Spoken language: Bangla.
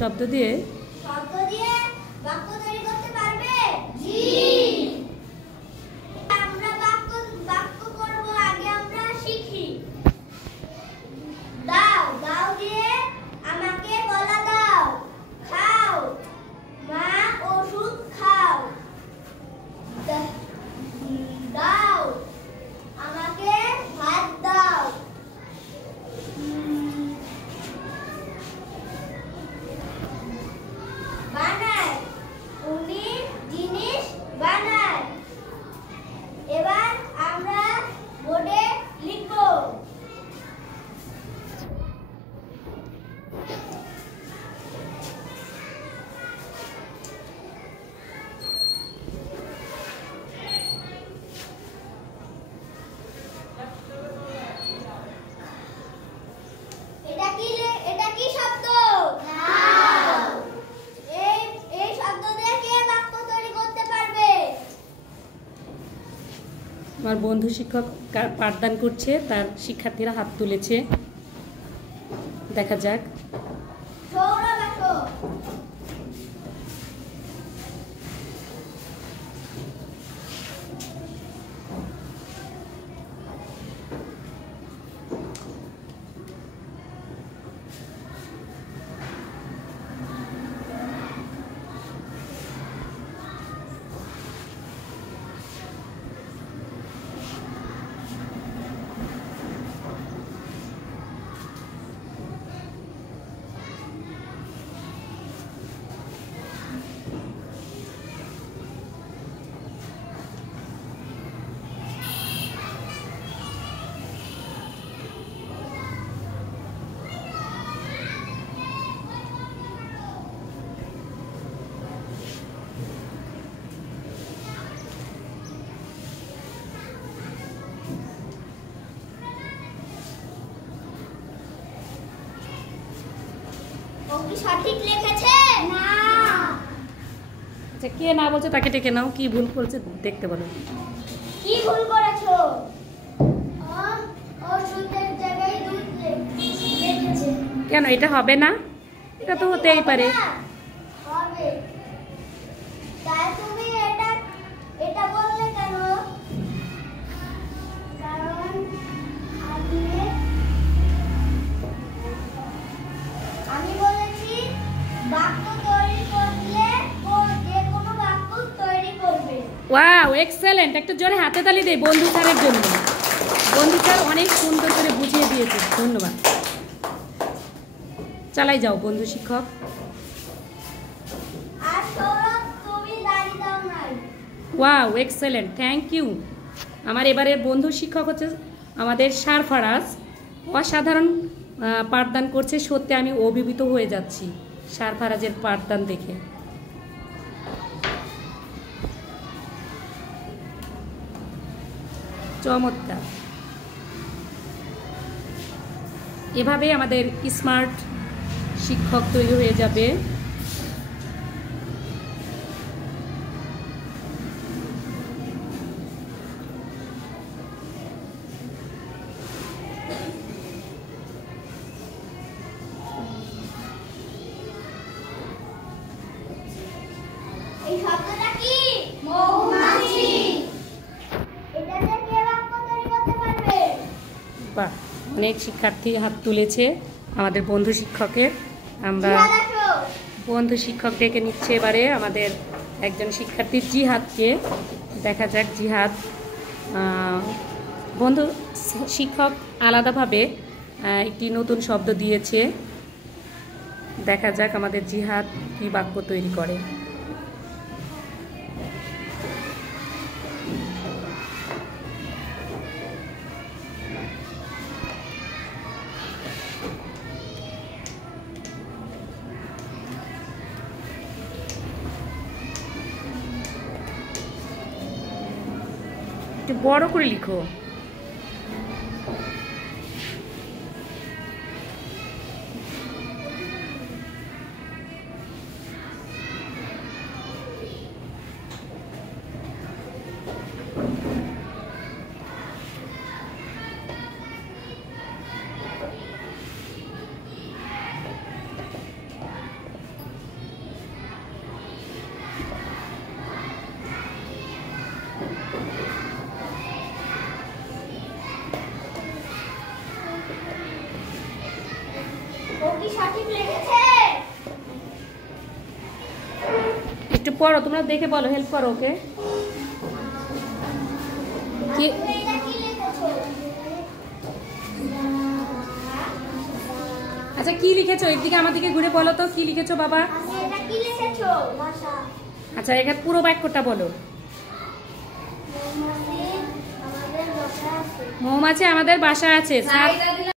শব্দ দিয়ে বাক্য তৈরি করতে পারবে? জি। আমরা বাক্য করব, আগে আমরা শিখি। দাও, দাও দিয়ে আমাকে কলা দাও। খাও, মা ওষুধ খাও। দাও, আমাকে ভাত দাও। বানায়, উনি জিনিস বানায়। এবার আমরা বোর্ডে লিখব। এটা কি শব্দ? দাও। এই শব্দ দিয়ে কে বাক্য তৈরি করতে পারবে? আমার বন্ধু শিক্ষক পাঠদান করছে, তার শিক্ষার্থীরা হাত তুলেছে। দেখা যাক। সৌরভ আসো। ও কি সঠিক লিখেছে? না। আচ্ছা, কে না বলছে তাকে ডেকে নাও। কি ভুল করেছে দেখতে বলো। কি ভুল করেছো? ওষুধের জায়গায় দুধ লিখেছে। কেন এটা হবে না? এটা তো হতেই পারে। হবে। তাই তুমি এটা বললে কেন? কারণ আমি বলেছি বাক্য তৈরি করলে যে কোনো বাক্য তৈরি করবে। Wow, excellent. একটা জোরে হাতে তালি দেই বন্ধু স্যারের জন্য। বন্ধু স্যার অনেক সুন্দর করে বুঝিয়ে দিয়েছে, ধন্যবাদ। চালাই যাও বন্ধু শিক্ষক। আর সৌরভ, তুমি দাঁড়িয়ে দাও নাই। Wow, excellent, thank you. আমার এবারের বন্ধু শিক্ষক হচ্ছে আমাদের সারফারাজ। অসাধারণ পাঠদান করছে, সত্যি আমি অভিভূত হয়ে যাচ্ছি সারফারাজের পাঠদান দেখে। চমৎকার। এভাবে আমাদের স্মার্ট শিক্ষক তৈরি হয়ে যাবে। এই শব্দটা কি? মৌমাছি। এটা দিয়ে কে বাক্য তৈরি করতে পারবে? বাহ, অনেক শিক্ষার্থী হাত তুলেছে আমাদের বন্ধু শিক্ষকের। আমরা বন্ধু শিক্ষক ডেকে নিচ্ছে এবারে আমাদের একজন শিক্ষার্থী জিহাদকে। দেখা যাক জিহাদ। বন্ধু শিক্ষক আলাদাভাবে একটি নতুন শব্দ দিয়েছে। দেখা যাক আমাদের জিহাদ কি বাক্য তৈরি করে। একটু বড় করে লিখো। ও কি সঠিক লিখেছে? একটু পড়ো, তোমরা দেখে বলো, হেল্প করো ওকে। কি তুমি এটা কি লিখেছো? আচ্ছা, কি লিখেছো? একদিকে আমার দিকে ঘুরে বলো তো, কি লিখেছো বাবা? আমি এটা কি লিখেছো? ভাষা। আচ্ছা, এখানে পুরো বাক্যটা বলো। মৌমাছি আমাদের বাসা আছে। মৌমাছি আমাদের বাসায় আছে।